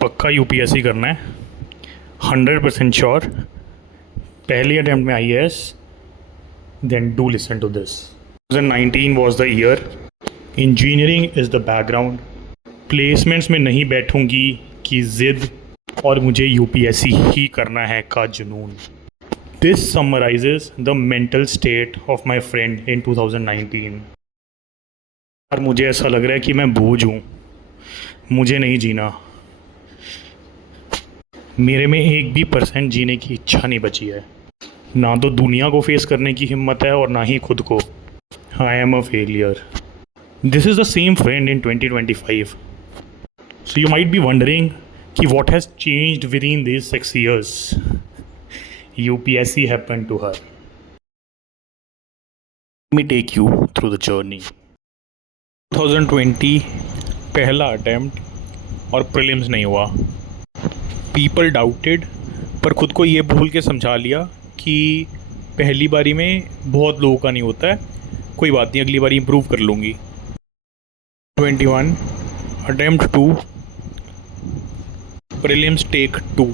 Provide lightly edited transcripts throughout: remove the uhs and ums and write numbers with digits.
पक्का यूपीएससी करना है, 100% श्योर। पहली अटैम्प्ट में IAS, then do listen to this. 2019 was the year, engineering is the background, placements में नहीं बैठूंगी कि ज़िद, और मुझे यूपीएससी ही करना है का जुनून। This summarises the mental state of my friend in 2019। और मुझे ऐसा लग रहा है कि मैं बोझ हूँ, मुझे नहीं जीना, मेरे में 1% जीने की इच्छा नहीं बची है। ना तो दुनिया को फेस करने की हिम्मत है और ना ही खुद को। I am a failure. This is the same friend in 2025। So you might be wondering कि what has changed within these 6 years. UPSC happened to her. Let me take you through the journey. 2020 पहला attempt और prelims नहीं हुआ। People doubted, पर खुद को ये भूल के समझा लिया कि पहली बारी में बहुत लोगों का नहीं होता है, कोई बात नहीं, अगली बारी इम्प्रूव कर लूँगी। 21 attempt 2, prelims take 2,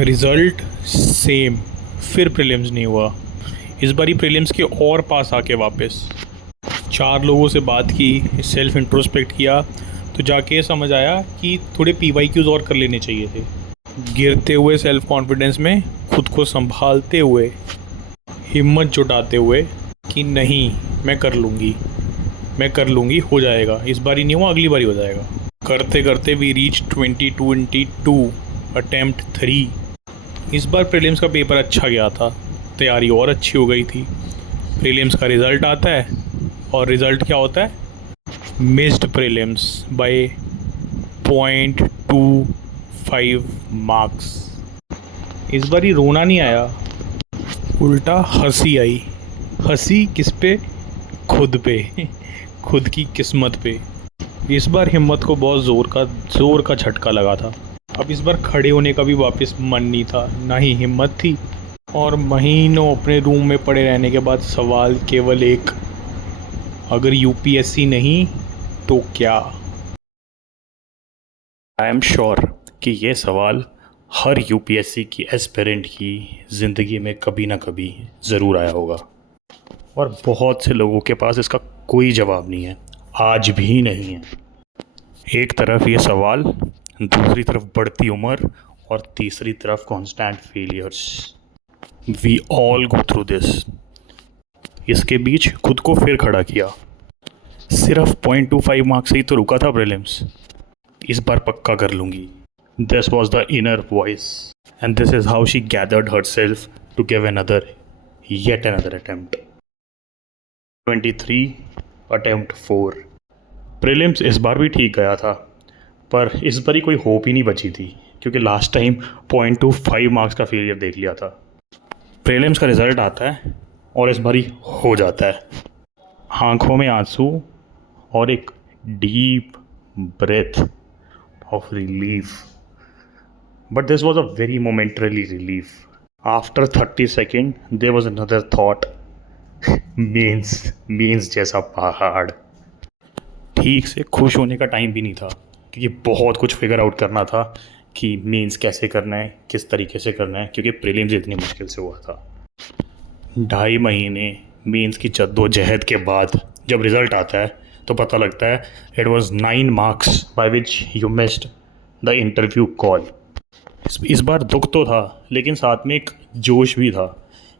result same, फिर प्रीलिम्स नहीं हुआ। इस बारी प्रीलिम्स के और पास आके वापस 4 लोगों से बात की, सेल्फ इंट्रोस्पेक्ट किया, तो जाके समझ आया कि थोड़े PYQs और कर लेने चाहिए थे। गिरते हुए सेल्फ कॉन्फिडेंस में खुद को संभालते हुए, हिम्मत जुटाते हुए कि नहीं, मैं कर लूँगी, हो जाएगा, इस बारी नहीं हुआ अगली बारी हो जाएगा। करते करते वी रीच 2022 अटेम्प्ट 3। इस बार प्रीलिम्स का पेपर अच्छा गया था, तैयारी और अच्छी हो गई थी। प्रीलिम्स का रिज़ल्ट आता है और रिज़ल्ट क्या होता है? Missed prelims by 0.25 marks. इस बार ही रोना नहीं आया, उल्टा हंसी आई। हंसी किस पे? खुद पे, खुद की किस्मत पे। इस बार हिम्मत को बहुत ज़ोर का झटका लगा था। अब इस बार खड़े होने का भी वापस मन नहीं था, ना ही हिम्मत थी। और महीनों अपने रूम में पड़े रहने के बाद सवाल केवल एक, अगर यूपीएससी नहीं तो क्या? आई एम श्योर कि ये सवाल हर यूपीएससी की एस्पिरेंट की ज़िंदगी में कभी ना कभी ज़रूर आया होगा, और बहुत से लोगों के पास इसका कोई जवाब नहीं है, आज भी नहीं है। एक तरफ ये सवाल, दूसरी तरफ बढ़ती उम्र, और तीसरी तरफ constant failures. We all go through this. इसके बीच खुद को फिर खड़ा किया। सिर्फ 0.25 मार्क्स से ही तो रुका था प्रीलिम्स, इस बार पक्का कर लूँगी। This was the inner voice, and this is how she gathered herself to give yet another attempt. 23 attempt 4। Prelims इस बार भी ठीक गया था, पर इस बार ही कोई होप ही नहीं बची थी, क्योंकि लास्ट टाइम 0.25 मार्क्स का फेलियर देख लिया था। प्रीलिम्स का रिज़ल्ट आता है और इस बार ही हो जाता है। आँखों में आंसू और एक deep breath of relief, but this was a very momentary relief. After 30 second there was another thought, means जैसा पहाड़। ठीक से खुश होने का टाइम भी नहीं था, क्योंकि बहुत कुछ फिगर आउट करना था कि मीन्स कैसे करना है, किस तरीके से करना है, क्योंकि प्रीलिम्स इतनी मुश्किल से हुआ था। 2.5 महीने मीन्स की जद्दोजहद के बाद जब रिज़ल्ट आता है तो पता लगता है it was 9 marks by which you missed the interview call. इस बार दुख तो था, लेकिन साथ में एक जोश भी था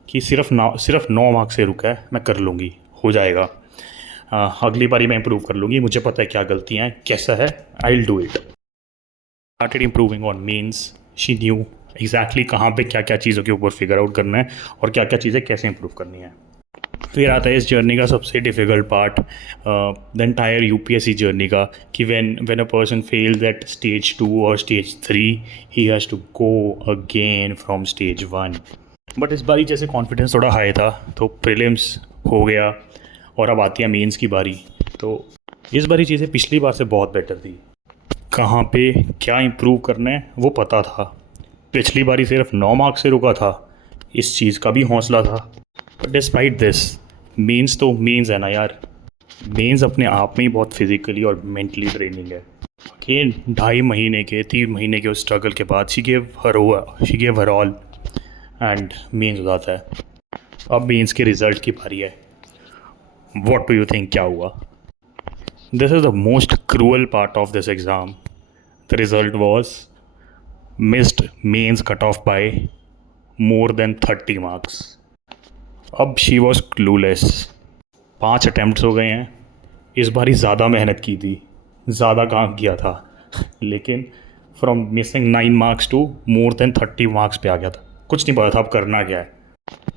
कि सिर्फ 9 मार्क्स से रुका है, मैं कर लूँगी, हो जाएगा, अगली बारी मैं इम्प्रूव कर लूँगी, मुझे पता है क्या गलतियाँ हैं, कैसा है, I will do it. Started improving on means. She knew exactly कहाँ पे क्या क्या चीज़ों के ऊपर फिगर आउट करना है और क्या क्या चीज़ें कैसे इम्प्रूव करनी है। फिर आता है इस जर्नी का सबसे difficult part, the entire UPSC journey का, कि when a person fails at stage 2 और स्टेज 3 ही has to go again from stage 1। But इस बारी जैसे कॉन्फिडेंस थोड़ा हाई था, तो प्रीलिम्स हो गया और अब आती है मेंस की बारी। तो इस बारी चीज़ें पिछली बार से बहुत बेटर थी। कहाँ पे क्या इम्प्रूव करना है वो पता था। पिछली बारी सिर्फ 9 मार्क्स से रुका था, इस चीज़ का भी हौसला था। बट डिस्पाइट दिस, मेंस तो मेंस है ना यार, मेंस अपने आप में ही बहुत फिजिकली और मेंटली ट्रेनिंग है। अगेन 2.5 महीने के 3 महीने के उस स्ट्रगल के बाद she gave her all and mains हो जाता है। अब मेंस के रिजल्ट की बारी है। व्हाट डू यू थिंक क्या हुआ? This is the most cruel part of this exam. The result was missed mains cut off by more than 30 marks. अब शी वॉज क्लूलेस। 5 अटैम्प्ट्स हो गए हैं। इस बार ही ज़्यादा मेहनत की थी, ज़्यादा काम किया था, लेकिन from missing 9 marks to more than 30 marks पे आ गया था। कुछ नहीं पता था अब करना क्या है।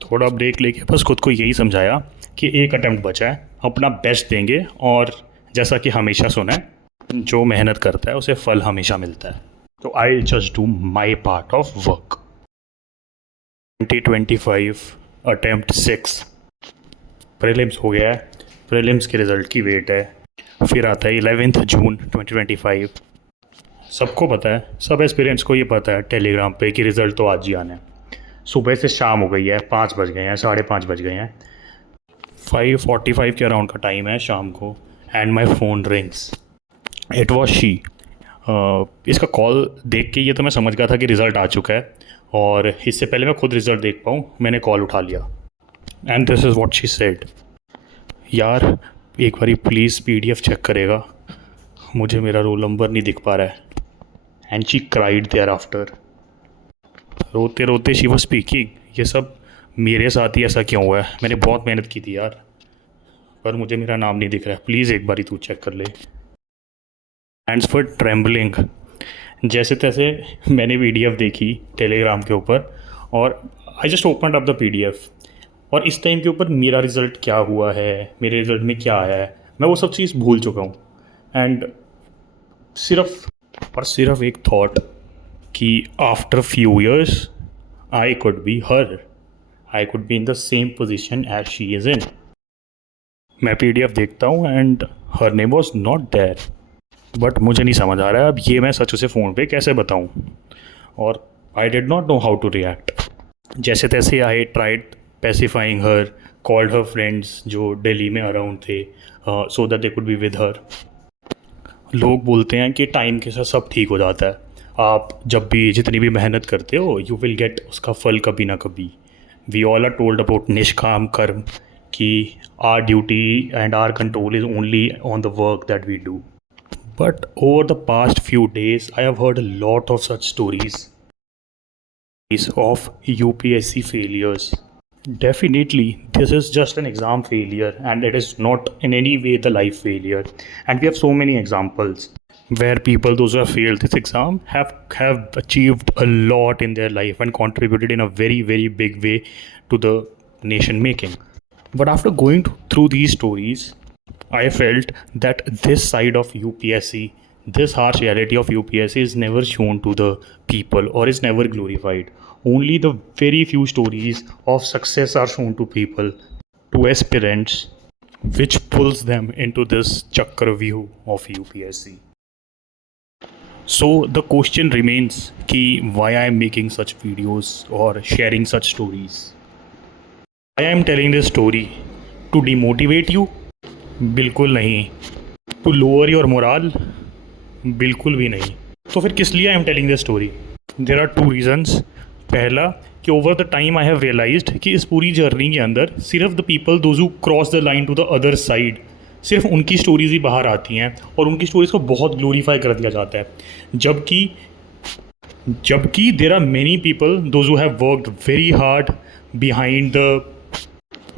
थोड़ा ब्रेक लेके बस खुद को यही समझाया कि एक अटैम्प्ट बचा है, अपना बेस्ट देंगे, और जैसा कि हमेशा सुना है, जो मेहनत करता है उसे फल हमेशा मिलता है। तो I just do my part of work. 2025 attempt 6 prelims हो गया है। प्रीलिम्स के रिज़ल्ट की वेट है। फिर आता है 11 जून 2025। सबको पता है, सब एस्पिरेंट्स को ये पता है टेलीग्राम पे कि रिज़ल्ट तो आज ही आना है। सुबह से शाम हो गई है, 5 बज गए हैं, 5:30 बज गए हैं, 5:45 के अराउंड का टाइम है शाम को, and my phone rings. It was she. इसका कॉल देख के ये तो मैं समझ गया था कि रिज़ल्ट आ चुका है, और इससे पहले मैं खुद रिज़ल्ट देख पाऊँ मैंने कॉल उठा लिया। And this is what she said, यार एक बारी प्लीज़ PDF चेक करेगा, मुझे मेरा रोल नंबर नहीं दिख पा रहा है। And she cried thereafter. रोते रोते शी वॉज स्पीकिंग, ये सब मेरे साथ ही ऐसा क्यों हुआ है, मैंने बहुत मेहनत की थी यार, पर मुझे मेरा नाम नहीं दिख रहा है, प्लीज़ एक बारी तू चेक कर ले। Hands were trembling. जैसे तैसे मैंने PDF देखी टेलीग्राम के ऊपर, और I just open up the PDF, और इस टाइम के ऊपर मेरा रिज़ल्ट क्या हुआ है, मेरे रिज़ल्ट में क्या आया है, मैं वो सब चीज़ भूल चुका हूँ। एंड सिर्फ एक थॉट कि after few years I could be her, I could be in the same position as she is in. मैं PDF देखता हूँ and her name was not there, but मुझे नहीं समझ आ रहा है अब ये मैं सच उसे फ़ोन पे कैसे बताऊँ, और I did not know how to react. जैसे तैसे I tried pacifying her, called her friends जो दिल्ली में अराउंड थे, so that they could be with her. लोग बोलते हैं कि टाइम के साथ सब ठीक हो जाता है, आप जब भी जितनी भी मेहनत करते हो यू विल गेट उसका फल कभी ना कभी। We all are told about nishkam karma, कि our duty and our control is only on the work that we do. But over the past few days I have heard a lot of such stories of UPSC failures. Definitely, this is just an exam failure, and it is not in any way the life failure. And we have so many examples where people, those who have failed this exam, have achieved a lot in their life and contributed in a very, very big way to the nation making. But after going through these stories, I felt that this side of UPSC, this harsh reality of UPSC is never shown to the people or is never glorified. Only the very few stories of success are shown to people, to aspirants, which pulls them into this chakravyuh of UPSC. So the question remains कि why I am making such videos or sharing such stories. I am telling this story to demotivate you? बिल्कुल नहीं। To lower your morale? बिल्कुल भी नहीं। तो फिर किस लिए I am telling this story? There are 2 reasons. पहला कि over the time I have realised कि इस पूरी जर्नी के अंदर सिर्फ the people those who cross the line to the other side, सिर्फ उनकी स्टोरीज ही बाहर आती हैं और उनकी स्टोरीज़ को बहुत ग्लोरीफाई कर दिया जाता है, जबकि there are many people those who have worked very hard behind the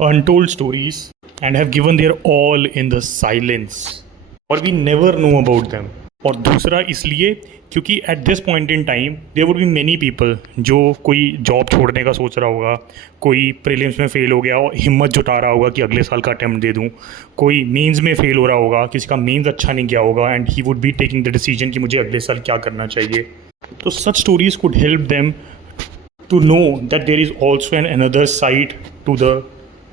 untold stories and have given their all in the silence, और we never know about them. और दूसरा इसलिए क्योंकि at this point in time there would be many people जो कोई job छोड़ने का सोच रहा होगा, कोई प्रीलिम्स में फ़ेल हो गया और हिम्मत जुटा रहा होगा कि अगले साल का अटैम्प्ट दे दूं, कोई मेंस में फ़ेल हो रहा होगा, किसी का मेंस अच्छा नहीं गया होगा and he would be taking the decision कि मुझे अगले साल क्या करना चाहिए। तो such stories could help them to know that there is also an another side to the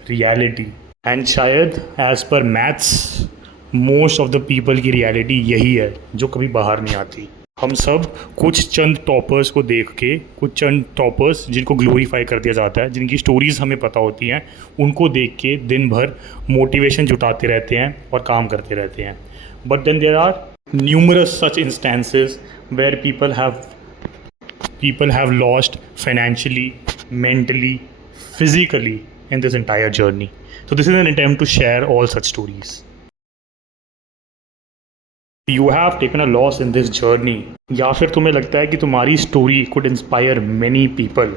reality. And शायद as per maths most of the people की रियलिटी यही है जो कभी बाहर नहीं आती। हम सब कुछ चंद टॉपर्स को देख के, कुछ चंद टॉपर्स जिनको ग्लोरीफाई कर दिया जाता है, जिनकी स्टोरीज़ हमें पता होती हैं, उनको देख के दिन भर मोटिवेशन जुटाते रहते हैं और काम करते रहते हैं। But then there are numerous such instances where people have lost financially, mentally, physically in this entire journey. So this is an attempt to share all such stories. You have taken a loss in this journey, या फिर तुम्हें लगता है कि तुम्हारी story could inspire many people,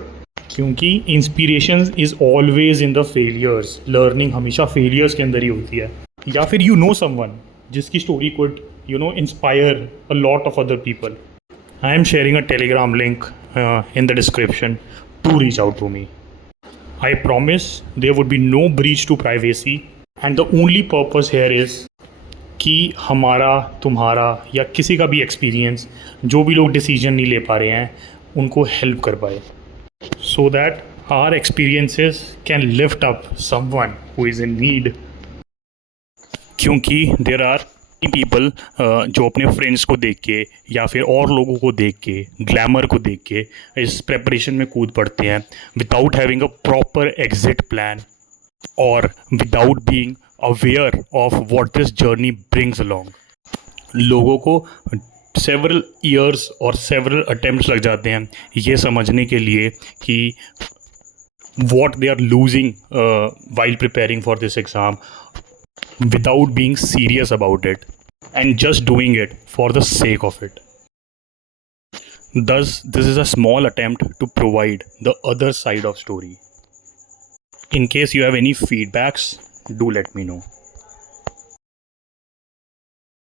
क्योंकि inspiration is always in the failures. Learning हमेशा failures के अंदर ही होती है. या फिर you know someone जिसकी story could inspire a lot of other people. I am sharing a Telegram link in the description to reach out to me. I promise there would be no breach to privacy, and the only purpose here is कि हमारा, तुम्हारा या किसी का भी experience, जो भी लोग डिसीजन नहीं ले पा रहे हैं उनको हेल्प कर पाए, so that our experiences can lift up someone who is in need. क्योंकि देयर आर पीपल जो अपने फ्रेंड्स को देख के या फिर और लोगों को देख के, ग्लैमर को देख के इस प्रेपरेशन में कूद पड़ते हैं without having a proper exit plan और without being aware of what this journey brings along. लोगों को सेवरल ईयर्स और सेवरल अटेम्प्ट्स लग जाते हैं ये समझने के लिए कि what they are losing while preparing for this exam, without being serious about it and just doing it for the sake of it. Thus, this is a small attempt to provide the other side of story. In case you have any feedbacks, do let me know.